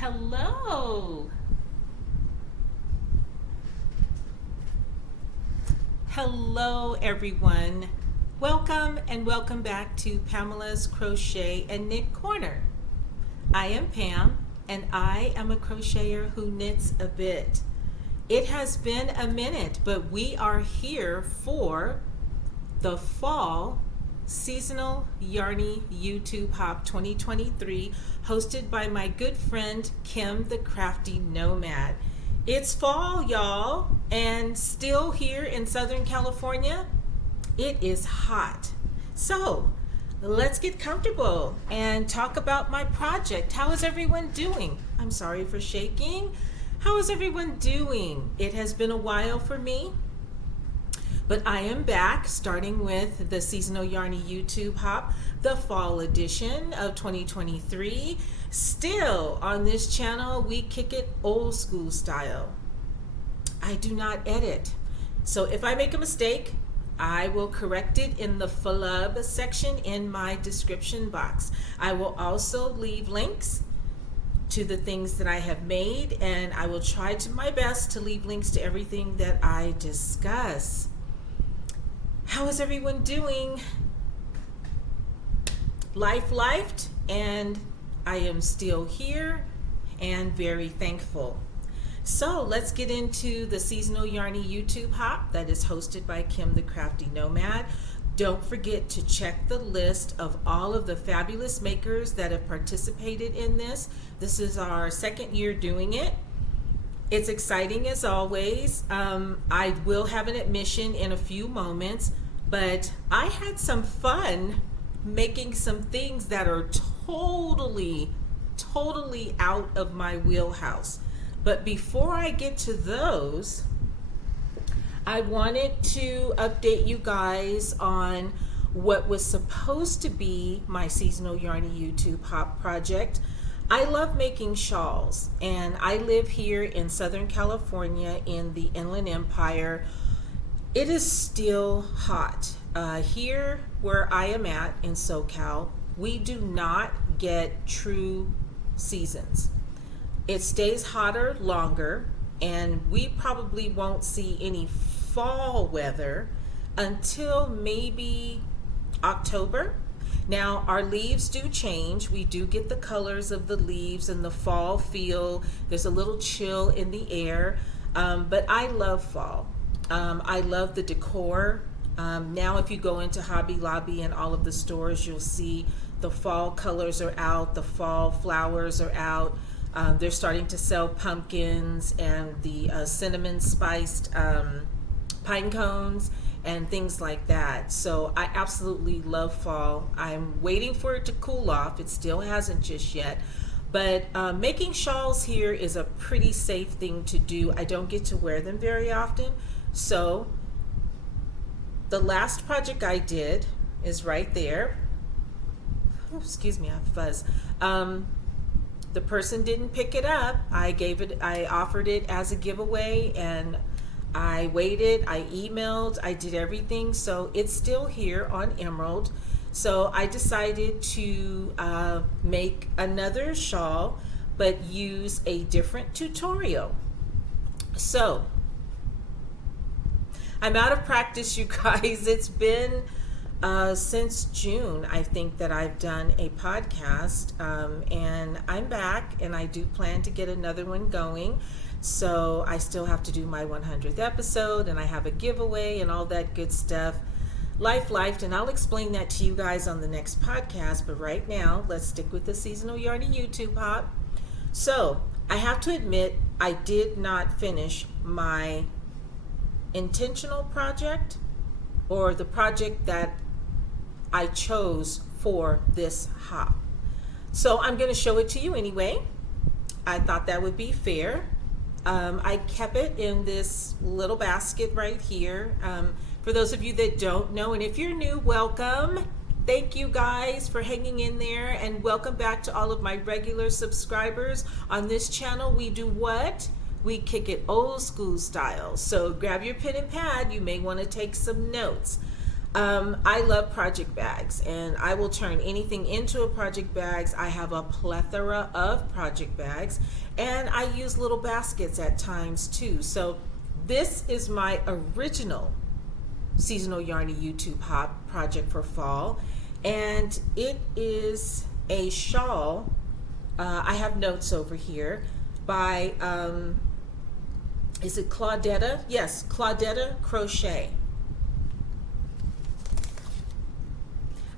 Hello. Hello, everyone. Welcome and welcome back to Pamela's Crochet and Knit Corner. I am Pam, and I am a crocheter who knits a bit. It has been a minute, but we are here for the fall Seasonal Yarny YouTubehop 2023, hosted by my good friend Kimthecraftynomad. It's fall, y'all, and still here in Southern California, it is hot. So let's get comfortable and talk about my project. How is everyone doing? I'm sorry for shaking. How is everyone doing? It has been a while for me, but I am back, starting with the Seasonal Yarny YouTubehop, the fall edition of 2023. Still, on this channel, we kick it old school style. I do not edit. So if I make a mistake, I will correct it in the FLUB section in my description box. I will also leave links to the things that I have made, and I will try to my best to leave links to everything that I discuss. How is everyone doing? Lifed, and I am still here and very thankful. So let's get into the Seasonal Yarny YouTubehop that is hosted by Kimthecraftynomad. Don't forget to check the list of all of the fabulous makers that have participated in this. This is our second year doing it. It's exciting as always. I will have an admission in a few moments, but I had some fun making some things that are totally out of my wheelhouse. But before I get to those, I wanted to update you guys on what was supposed to be my Seasonal Yarny YouTubehop project. I love making shawls, and I live here in Southern California in the Inland Empire. It is still hot. Here where I am at in SoCal, we do not get true seasons. It stays hotter longer, and we probably won't see any fall weather until maybe October. Now, our leaves do change. We do get the colors of the leaves and the fall feel. There's a little chill in the air, but I love fall. I love the decor. Now, if you go into Hobby Lobby and all of the stores, you'll see the fall colors are out, the fall flowers are out. They're starting to sell pumpkins and the cinnamon spiced pine cones and things like that. So I absolutely love fall. I'm waiting for it to cool off. It still hasn't just yet. But making shawls here is a pretty safe thing to do. I don't get to wear them very often. So the last project I did is right there. Oh, excuse me, I have fuzz. The person didn't pick it up. I offered it as a giveaway, and I waited, I emailed, I did everything. So it's still here on Emerald. So I decided to make another shawl, but use a different tutorial. So I'm out of practice, you guys. It's been since June, I think, that I've done a podcast, and I'm back, and I do plan to get another one going. So I still have to do my 100th episode, and I have a giveaway and all that good stuff. Life, and I'll explain that to you guys on the next podcast. But right now, let's stick with the Seasonal Yarny YouTubehop. So I have to admit, I did not finish my intentional project, or the project that I chose for this hop. So I'm going to show it to you anyway. I thought that would be fair. I kept it in this little basket right here. For those of you that don't know, and if you're new, welcome. Thank you guys for hanging in there, and welcome back to all of my regular subscribers. On this channel, we do what? We kick it old school style. So grab your pen and pad. You may want to take some notes. I love project bags, and I will turn anything into a project bags. I have a plethora of project bags, and I use little baskets at times too. So this is my original Seasonal Yarny YouTube Hop project for fall, and it is a shawl. I have notes over here by, is it Claudetta? Yes, Claudetta Crochet.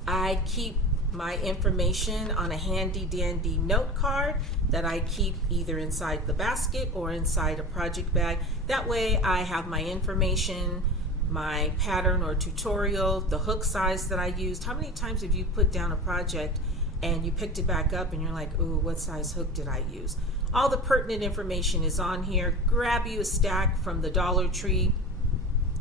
I keep my information on a handy dandy note card that I keep either inside the basket or inside a project bag. That way I have my information, my pattern or tutorial, the hook size that I used. How many times have you put down a project and you picked it back up and you're like, ooh, what size hook did I use? All the pertinent information is on here. Grab you a stack from the Dollar Tree.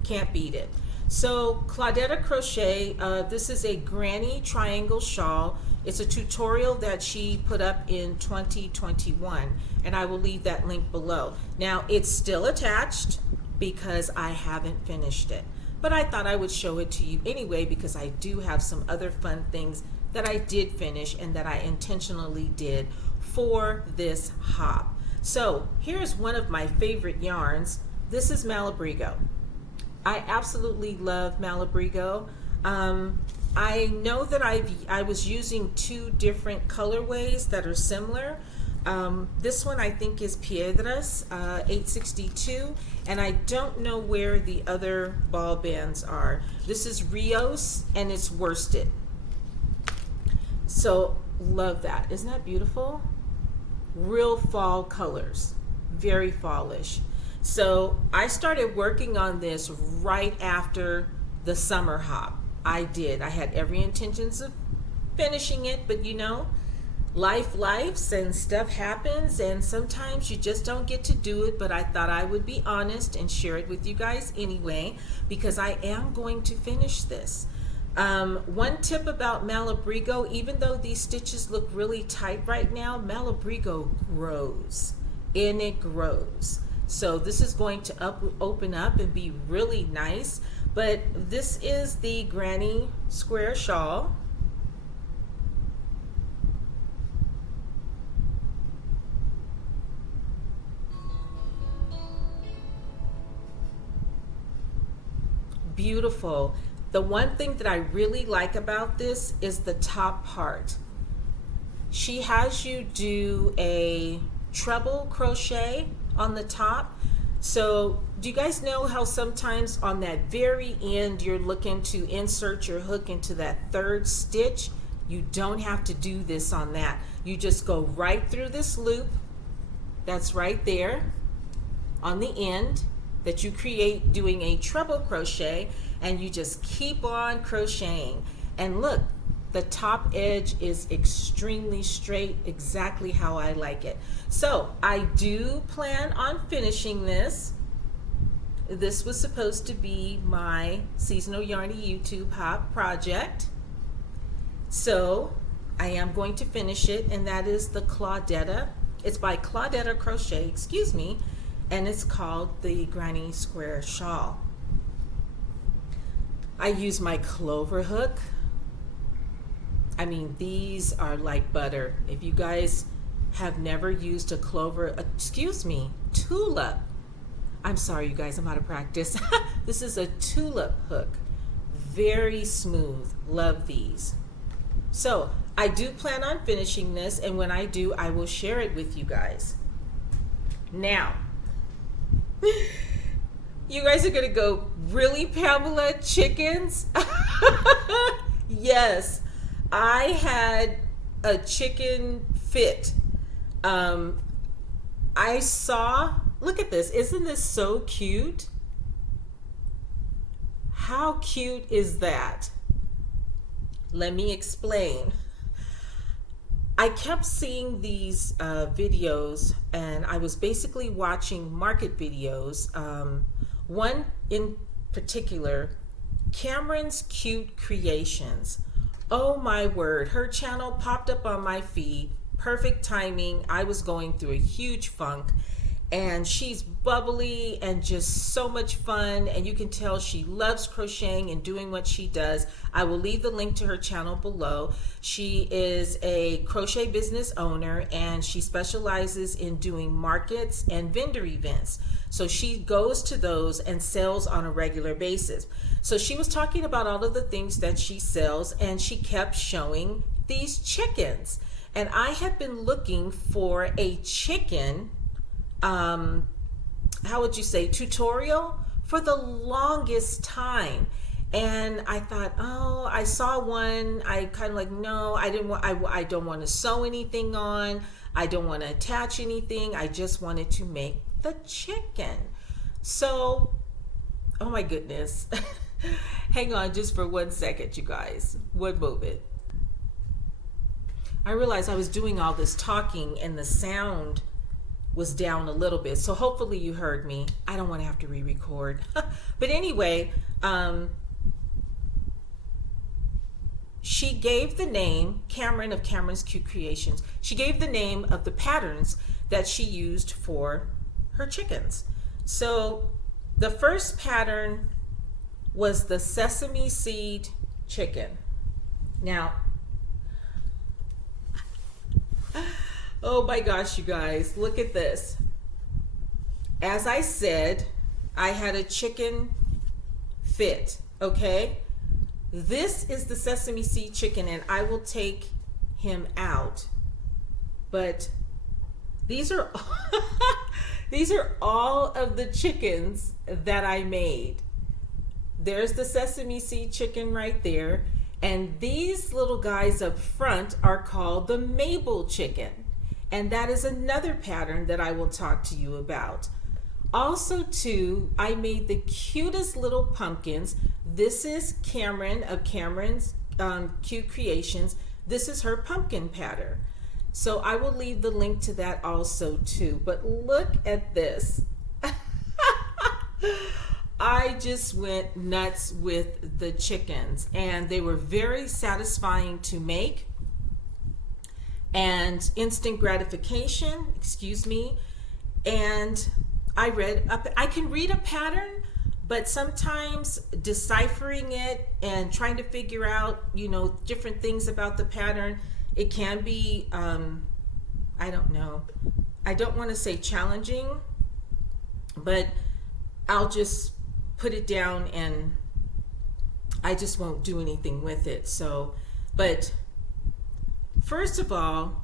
Can't beat it. So Claudetta Crochet, this is a granny triangle shawl. It's a tutorial that she put up in 2021, and I will leave that link below. Now it's still attached because I haven't finished it, but I thought I would show it to you anyway because I do have some other fun things that I did finish and that I intentionally did for this hop. So here's one of my favorite yarns. This is Malabrigo. I absolutely love Malabrigo. I know that I was using two different colorways that are similar. This one I think is Piedras 862, and I don't know where the other ball bands are. This is Rios, and it's worsted. So love that. Isn't that beautiful? Real fall colors, very fallish. So I started working on this right after the summer hop. I did. I had every intentions of finishing it, but you know, lives and stuff happens, and sometimes you just don't get to do it. But I thought I would be honest and share it with you guys anyway, because I am going to finish this. One tip about Malabrigo, even though these stitches look really tight right now, Malabrigo grows, and it grows. So this is going to open up and be really nice. But this is the granny square shawl. Beautiful. The one thing that I really like about this is the top part. She has you do a treble crochet on the top. So do you guys know how sometimes on that very end you're looking to insert your hook into that third stitch? You don't have to do this on that. You just go right through this loop that's right there on the end that you create doing a treble crochet, and you just keep on crocheting. And look, the top edge is extremely straight, exactly how I like it. So I do plan on finishing this. This was supposed to be my Seasonal Yarny YouTube Hop project. So I am going to finish it, and that is the Claudetta. It's by Claudetta Crochet, excuse me, and it's called the Granny Square Shawl. I use my clover hook. I mean, these are like butter. If you guys have never used a tulip. I'm sorry, you guys, I'm out of practice. This is a tulip hook. Very smooth. Love these. So I do plan on finishing this, and when I do, I will share it with you guys. Now, you guys are going to go, really, Pamela, chickens? Yes. I had a chicken fit. I saw, look at this. Isn't this so cute? How cute is that? Let me explain. I kept seeing these videos, and I was basically watching market videos. One in particular, Camrynscutecreations. Oh my word, her channel popped up on my feed. Perfect timing. I was going through a huge funk, and she's bubbly and just so much fun, and you can tell she loves crocheting and doing what she does. I will leave the link to her channel below. She is a crochet business owner, and she specializes in doing markets and vendor events. So she goes to those and sells on a regular basis. So she was talking about all of the things that she sells, and she kept showing these chickens. And I had been looking for a chicken, how would you say, tutorial for the longest time. And I thought, oh, I saw one. I kind of like, no, I don't want to sew anything on. I don't want to attach anything. I just wanted to make the chicken. So, oh my goodness. Hang on just for 1 second, you guys. One moment. I realized I was doing all this talking and the sound was down a little bit. So hopefully you heard me. I don't want to have to re-record. But anyway, she gave the name, Cameron of Camrynscutecreations, she gave the name of the patterns that she used for her chickens. So the first pattern was the sesame seed chicken. Now, oh my gosh, you guys, look at this. As I said, I had a chicken fit, okay? This is the sesame seed chicken, and I will take him out. But these are these are all of the chickens that I made. There's the sesame seed chicken right there. And these little guys up front are called the Mabel chicken. And that is another pattern that I will talk to you about. Also too, I made the cutest little pumpkins. This is Cameron of Camrynscutecreations. This is her pumpkin pattern. So I will leave the link to that also too. But look at this. I just went nuts with the chickens, and they were very satisfying to make and instant gratification, excuse me. And I can read a pattern, but sometimes deciphering it and trying to figure out, different things about the pattern, it can be, I don't know. I don't want to say challenging, but I'll just put it down and I just won't do anything with it. So, but first of all,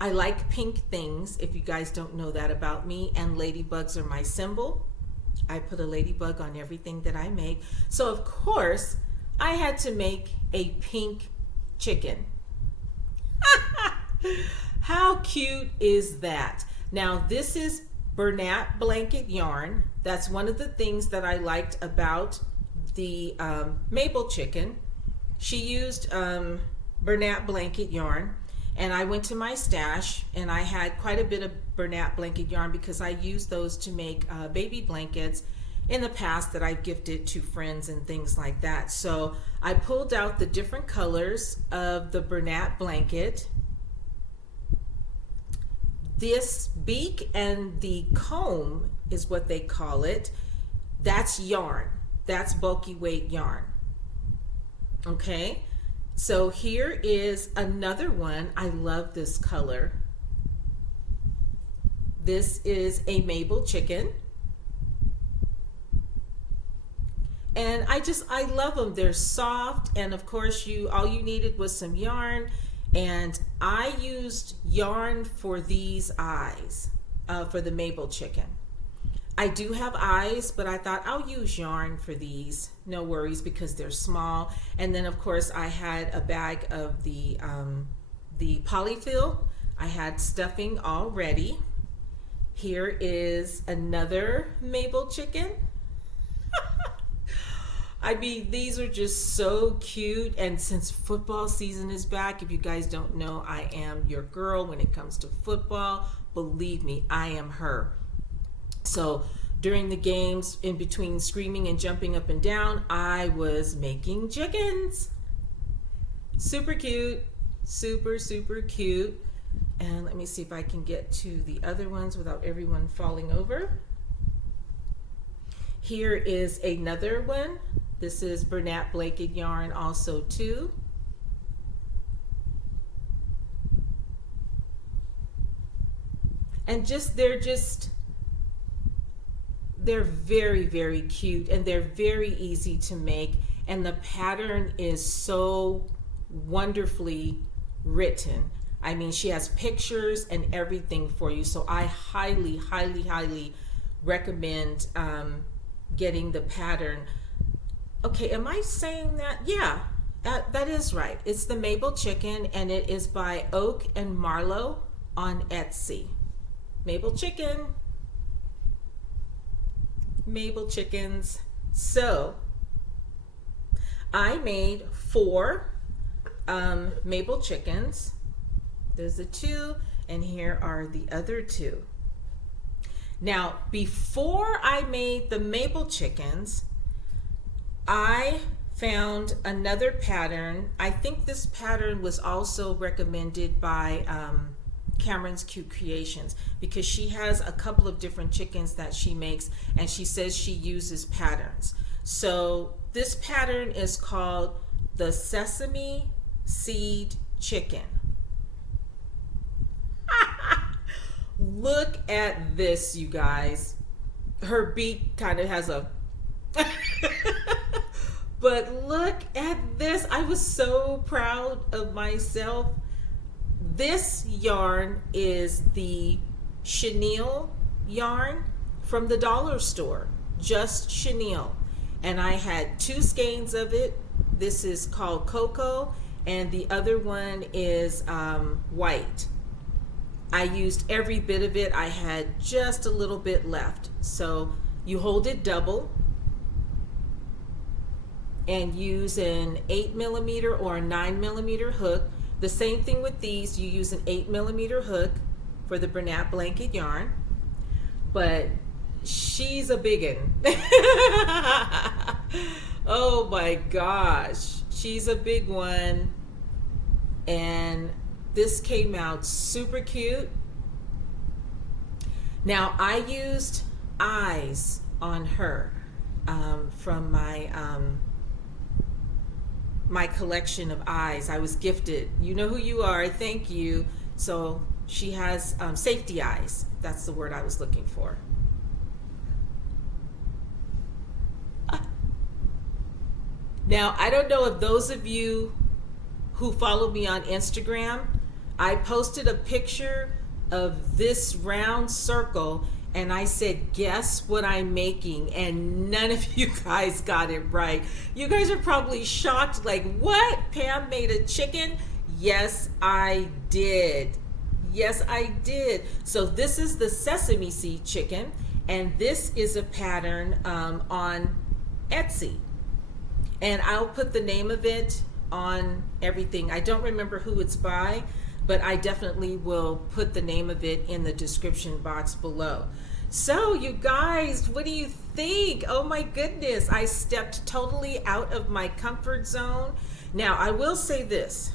I like pink things, if you guys don't know that about me, and ladybugs are my symbol. I put a ladybug on everything that I make. So of course, I had to make a pink chicken. How cute is that? Now this is Bernat blanket yarn. That's one of the things that I liked about the Mabel chicken. She used Bernat blanket yarn, and I went to my stash and I had quite a bit of Bernat blanket yarn because I used those to make baby blankets in the past that I gifted to friends and things like that. So I pulled out the different colors of the Bernat blanket. This beak and the comb is what they call it. That's yarn. That's bulky weight yarn. Okay, so here is another one. I love this color. This is a Mabel chicken. And I love them. They're soft, and of course all you needed was some yarn. And I used yarn for these eyes, for the Mabel chicken. I do have eyes, but I thought I'll use yarn for these. No worries, because they're small. And then of course I had a bag of the polyfill. I had stuffing already. Here is another Mabel chicken. I mean, these are just so cute. And since football season is back, if you guys don't know, I am your girl when it comes to football. Believe me, I am her. So during the games, in between screaming and jumping up and down, I was making chickens. Super cute, super, super cute. And let me see if I can get to the other ones without everyone falling over. Here is another one. This is Laverne Blanket yarn, also too. And they're very, very cute, and they're very easy to make, and the pattern is so wonderfully written. I mean, she has pictures and everything for you, so I highly, highly, highly recommend getting the pattern. Okay, am I saying that? Yeah, that is right. It's the Mabel chicken, and it is by Oak and Marlow on Etsy. Mabel chicken. Mabel chickens. So I made 4 Mabel chickens. There's the 2, and here are the other 2. Now, before I made the Mabel chickens, I found another pattern. I think this pattern was also recommended by Camrynscutecreations, because she has a couple of different chickens that she makes, and she says she uses patterns. So this pattern is called the Sesame Seed Chicken. Look at this, you guys. Her beak kind of has a but look at this. I was so proud of myself. This yarn is the chenille yarn from the dollar store, just chenille. And I had 2 skeins of it. This is called Cocoa, and the other one is white. I used every bit of it. I had just a little bit left. So you hold it double and use an 8mm or a 9mm hook. The same thing with these. You use an 8mm hook for the Laverne blanket yarn, but she's a biggin. Oh my gosh, she's a big one. And this came out super cute. Now I used eyes on her from my collection of eyes. I was gifted. You know who you are. Thank you. So she has safety eyes. That's the word I was looking for. Now, I don't know if those of you who follow me on Instagram, I posted a picture of this round circle, and I said, guess what I'm making? And none of you guys got it right. You guys are probably shocked, like, what? Pam made a chicken? Yes, I did. Yes, I did. So this is the Sesame Seed chicken, and this is a pattern on Etsy. And I'll put the name of it on everything. I don't remember who it's by, but I definitely will put the name of it in the description box below. So you guys, what do you think? Oh my goodness, I stepped totally out of my comfort zone. Now, I will say this.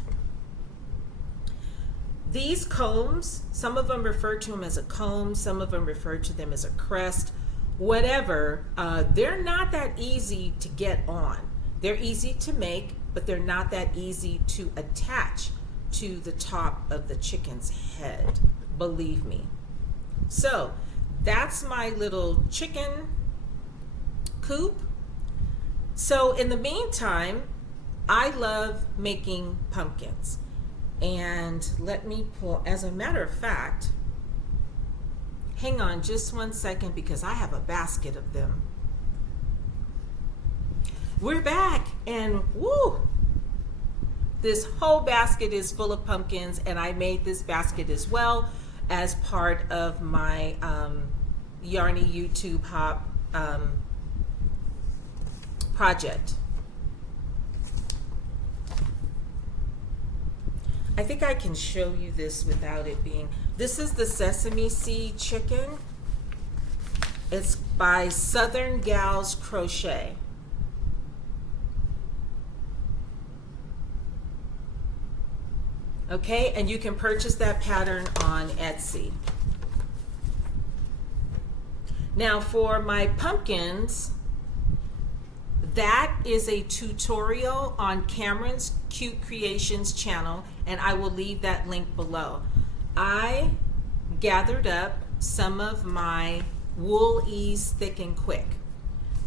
These combs, some of them refer to them as a comb, some of them refer to them as a crest, whatever. They're not that easy to get on. They're easy to make, but they're not that easy to attach to the top of the chicken's head, believe me. So that's my little chicken coop. So in the meantime, I love making pumpkins. And let me pull, as a matter of fact, hang on just one second, because I have a basket of them. We're back, and woo! This whole basket is full of pumpkins, and I made this basket as well as part of my Yarnyyoutubehop project. I think I can show you this without it being... This is the Sesame Seed chicken. It's by Southern Gals Crochet. Okay, and you can purchase that pattern on Etsy. Now for my pumpkins, that is a tutorial on Camrynscutecreations channel, and I will leave that link below. I gathered up some of my Wool Ease Thick and Quick.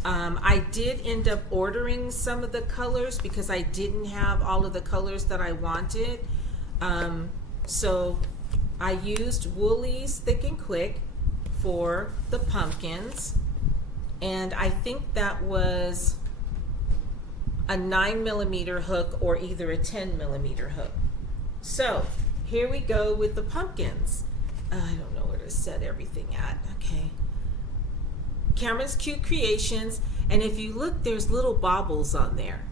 I did end up ordering some of the colors because I didn't have all of the colors that I wanted. So I used Wool Ease Thick and Quick for the pumpkins, and I think that was a 9mm hook or either a 10mm hook. So here we go with the pumpkins. I don't know where to set everything at. Okay, Camrynscutecreations, and if you look, there's little baubles on there.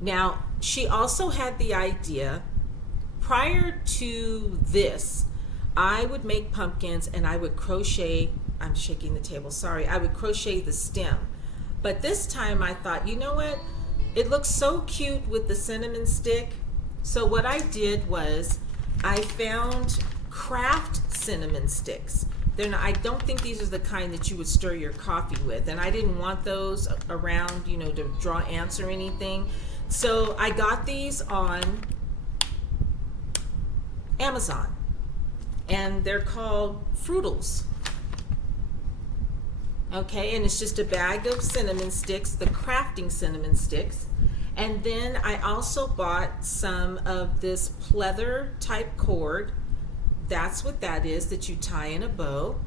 Now she also had the idea, prior to this, I would make pumpkins and I would crochet, I'm shaking the table, sorry, I would crochet the stem. But this time I thought, you know what, it looks so cute with the cinnamon stick. So what I did was I found craft cinnamon sticks. They're not, I don't think these are the kind that you would stir your coffee with, and I didn't want those around, you know, to draw ants or anything. So I got these on Amazon, and they're called Fruitals. Okay, and it's just a bag of cinnamon sticks, the crafting cinnamon sticks. And then I also bought some of this pleather type cord. That's what that is, that you tie in a bow.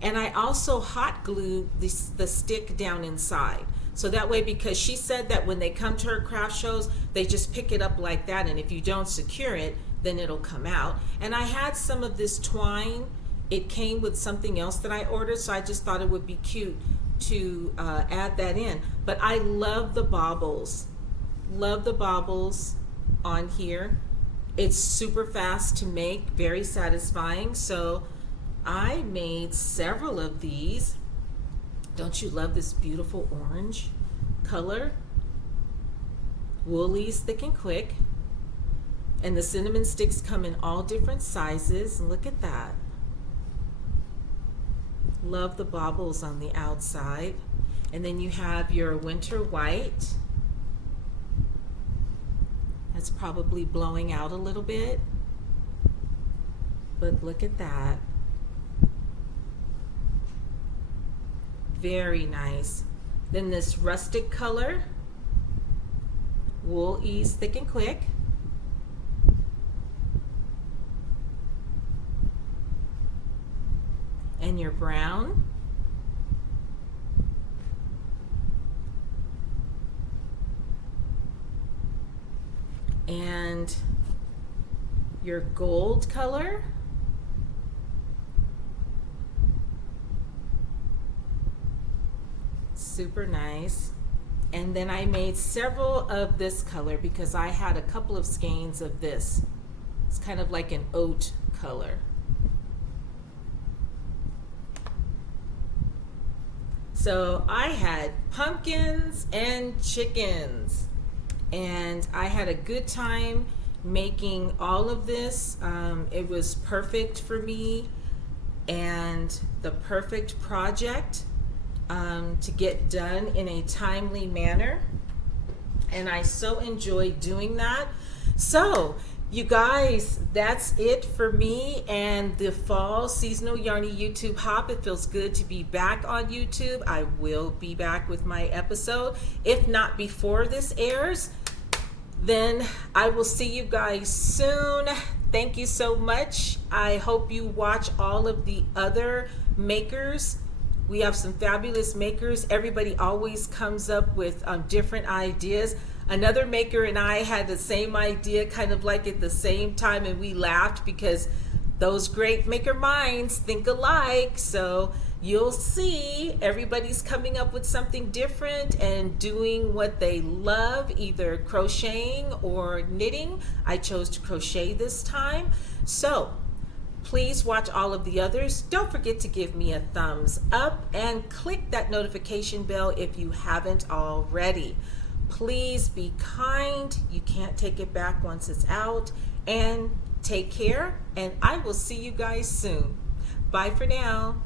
And I also hot glued the stick down inside. So that way, because she said that when they come to her craft shows, they just pick it up like that, and if you don't secure it, then it'll come out. And I had some of this twine. It came with something else that I ordered, so I just thought it would be cute to add that in. But I love the baubles. Love the baubles on here. It's super fast to make, very satisfying. So I made several of these. Don't you love this beautiful orange color? Wool Ease Thick and Quick. And the cinnamon sticks come in all different sizes. Look at that. Love the baubles on the outside. And then you have your winter white. That's probably blowing out a little bit. But look at that. Very nice. Then this rustic color, Wool Ease Thick and Quick. And your brown. And your gold color. Super nice. And then I made several of this color because I had a couple of skeins of this. It's kind of like an oat color. So I had pumpkins and chickens, and I had a good time making all of this. It was perfect for me and the perfect project to get done in a timely manner, and I so enjoyed doing that. So you guys, that's it for me and the fall seasonal Yarny YouTube hop. It feels good to be back on YouTube. I will be back with my episode. If not before this airs, then I will see you guys soon. Thank you so much. I hope you watch all of the other makers. We have some fabulous makers. Everybody always comes up with different ideas. Another maker and I had the same idea kind of like at the same time, and we laughed because those great maker minds think alike. So you'll see everybody's coming up with something different and doing what they love, either crocheting or knitting. I chose to crochet this time. So please watch all of the others. Don't forget to give me a thumbs up and click that notification bell if you haven't already. Please be kind. You can't take it back once it's out. And take care, and I will see you guys soon. Bye for now.